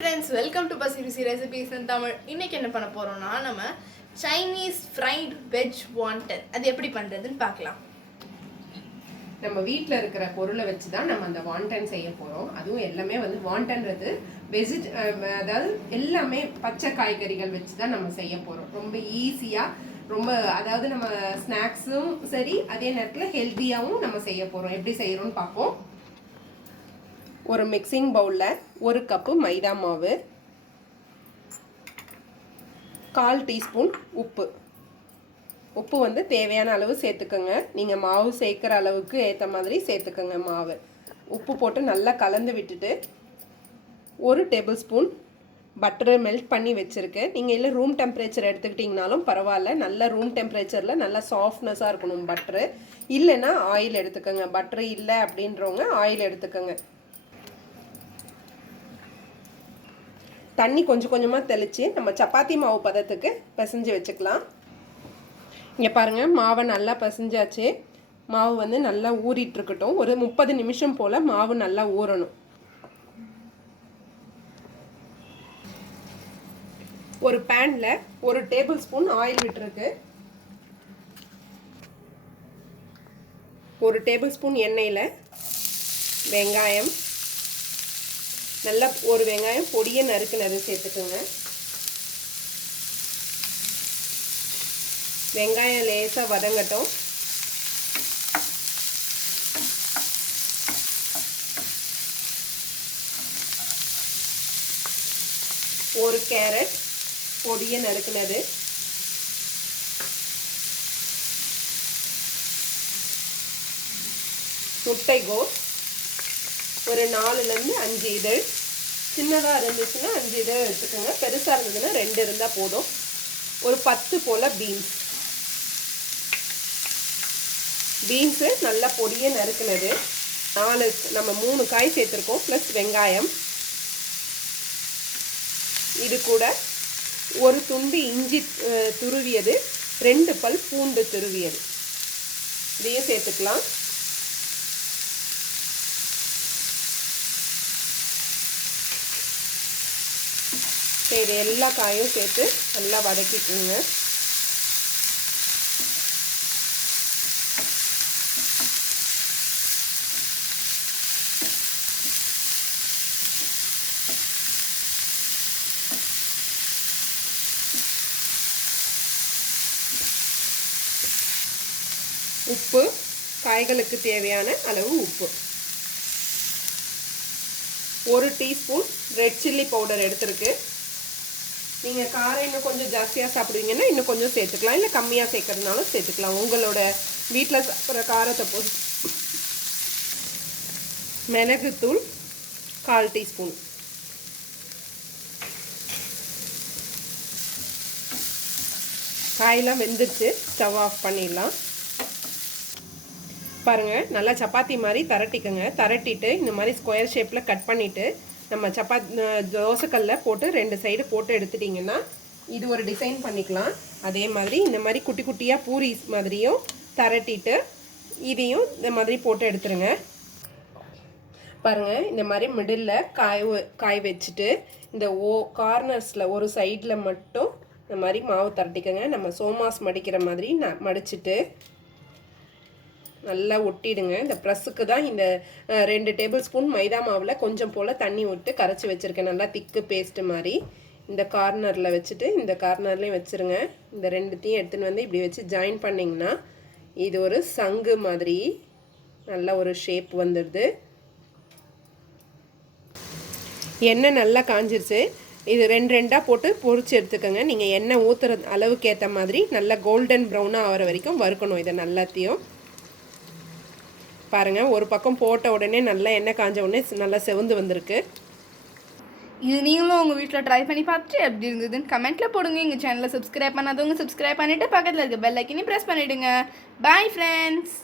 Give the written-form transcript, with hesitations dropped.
Friends, welcome to Pasi Rusi recipes in Tamil. இன்னைக்கு என்ன பண்ண போறோம்னா நம்ம Chinese fried veg wonton. அது எப்படி பண்றதுன்னு பார்க்கலாம். நம்ம வீட்ல இருக்கிற பொருளை வச்சு தான் நம்ம அந்த வாண்டன் செய்ய போறோம். அதுவும் எல்லாமே வந்து வாண்டன்றது அதாவது எல்லாமே பச்சை காய்கறிகள் வச்சு தான் நம்ம செய்ய போறோம். ரொம்ப ஈஸியா ரொம்ப அதாவது நம்ம ஸ்நாக்ஸும் சரி அதே நேரத்தில் ஹெல்த்தியாகவும் நம்ம செய்ய போறோம். எப்படி செய்யறோம்னு பார்ப்போம். ஒரு மிக்சிங் பவுலில் 1 கப்பு மைதா மாவு, 1/4 டீஸ்பூன் உப்பு வந்து தேவையான அளவு சேர்த்துக்கோங்க. நீங்கள் மாவு சேர்க்குற அளவுக்கு ஏற்ற மாதிரி சேர்த்துக்கோங்க. மாவு உப்பு போட்டு நல்லா கலந்து விட்டுட்டு 1 டேபிள் ஸ்பூன் பட்டரை மெல்ட் பண்ணி வச்சுருக்கேன். நீங்கள் இல்லை ரூம் டெம்பரேச்சர் எடுத்துக்கிட்டிங்கனாலும் பரவாயில்ல. நல்ல ரூம் டெம்பரேச்சரில் நல்லா சாஃப்ட்னஸாக இருக்கணும் பட்டரு. இல்லைன்னா ஆயில் எடுத்துக்கோங்க. பட்டரு இல்லை அப்படின்றவங்க ஆயில் எடுத்துக்கோங்க. தண்ணி கொஞ்சம் கொஞ்சமாக தெளித்து நம்ம சப்பாத்தி மாவு பதத்துக்கு பிசைஞ்சு வச்சுக்கலாம். இங்கே பாருங்கள், மாவை நல்லா பிசைஞ்சாச்சு. மாவு வந்து நல்லா ஊறிட்டுருக்கட்டும். ஒரு 30 நிமிஷம் போல் மாவு நல்லா ஊறணும். ஒரு பேனில் 1 டேபிள் ஸ்பூன் ஆயில் விட்டுருக்கு. 1 டேபிள் ஸ்பூன் எண்ணெயில் வெங்காயம், நல்லா ஒரு வெங்காயம் பொடியை நறுக்குனது சேர்த்துக்கோங்க. வெங்காயம் லேசாக வதங்கட்டும். ஒரு கேரட் பொடியை நறுக்குனது, முட்டைகோஸ் ஒரு 4லேருந்து 5 இதழ். சின்னதாக இருந்துச்சுன்னா 5 இதழ் எடுத்துக்கோங்க. பெருசாக இருந்ததுன்னா 2 இருந்தால் போதும். ஒரு 10 போல் பீன்ஸு நல்லா பொடியை நறுக்குனது. 4 நம்ம 3 காய் சேர்த்துருக்கோம் ப்ளஸ் வெங்காயம். இது கூட ஒரு துண்டு இஞ்சி துருவியது, 2 பல் பூண்டு துருவியது, இதையும் சேர்த்துக்கலாம். சரி, எல்லா காயும் சேர்த்து நல்லா வதக்கிக்குங்க. உப்பு, காய்களுக்கு தேவையான அளவு உப்பு. 1 டீஸ்பூன் ரெட் சில்லி பவுடர் எடுத்துருக்கு. நீங்கள் காரம் இன்னும் கொஞ்சம் ஜாஸ்தியாக சாப்பிடுவீங்கன்னா இன்னும் கொஞ்சம் சேர்த்துக்கலாம். இல்லை கம்மியாக சேர்க்கறதுனாலும் சேர்த்துக்கலாம், உங்களோட வீட்டில் சாப்பிட்ற காரத்தை பொறுத்து. மிளகுத்தூள் 1/4 டீஸ்பூன். காயெல்லாம் வெந்துருச்சு, ஸ்டவ் ஆஃப் பண்ணிடலாம். பாருங்கள், நல்லா சப்பாத்தி மாதிரி தரட்டிக்கோங்க. தரட்டிட்டு இந்த மாதிரி ஸ்கொயர் ஷேப்பில் கட் பண்ணிவிட்டு நம்ம தோசைக்கல்லில் போட்டு 2 சைடு போட்டு எடுத்துட்டிங்கன்னா இது ஒரு டிசைன் பண்ணிக்கலாம். அதே மாதிரி இந்த மாதிரி குட்டி குட்டியாக பூரி மாதிரியும் தரட்டிட்டு இதையும் இந்த மாதிரி போட்டு எடுத்துருங்க. பாருங்கள், இந்த மாதிரி மிடில் காய் வச்சுட்டு இந்த கார்னர்ஸில் ஒரு சைடில் மட்டும் இந்த மாதிரி மாவு தரட்டிக்கோங்க. நம்ம சோமாஸ் மடிக்கிற மாதிரி மடிச்சுட்டு நல்லா ஒட்டிடுங்க. இந்த ப்ரெஸ்ஸுக்கு தான் இந்த 2 டேபிள் ஸ்பூன் மைதா மாவில் கொஞ்சம் போல் தண்ணி விட்டு கரைச்சி வச்சுருக்கேன். நல்லா திக்கு பேஸ்ட்டு மாதிரி. இந்த கார்னரில் வச்சுட்டு இந்த கார்னர்லேயும் வச்சுருங்க. இந்த 2த்தையும் எடுத்துன்னு வந்து இப்படி வச்சு ஜாயின் பண்ணிங்கன்னா இது ஒரு சங்கு மாதிரி நல்ல ஒரு ஷேப் வந்துடுது. எண்ணெய் நல்லா காஞ்சிருச்சு. இது 2 போட்டு பொரிச்சு எடுத்துக்கோங்க. நீங்கள் எண்ணெய் ஊற்றுற அளவுக்கு ஏற்ற மாதிரி நல்லா கோல்டன் ப்ரௌனாக ஆகிற வரைக்கும் வறுக்கணும். இதை நல்லாத்தையும் பாருங்கள், ஒரு பக்கம் போட்ட உடனே நல்லா எண்ணெய் காஞ்ச உடனே நல்லா செவந்து வந்திருக்கு. இது நீங்களும் உங்கள் வீட்டில் ட்ரை பண்ணி பார்த்துட்டு எப்படி இருந்ததுன்னு கமெண்ட்டில் போடுங்க. எங்கள் சேனலை சப்ஸ்கிரைப் பண்ணாதவங்க சப்ஸ்கிரைப் பண்ணிவிட்டு பக்கத்தில் இருக்க பெல் ஐக்கனையும் ப்ரெஸ் பண்ணிவிடுங்க. Bye friends.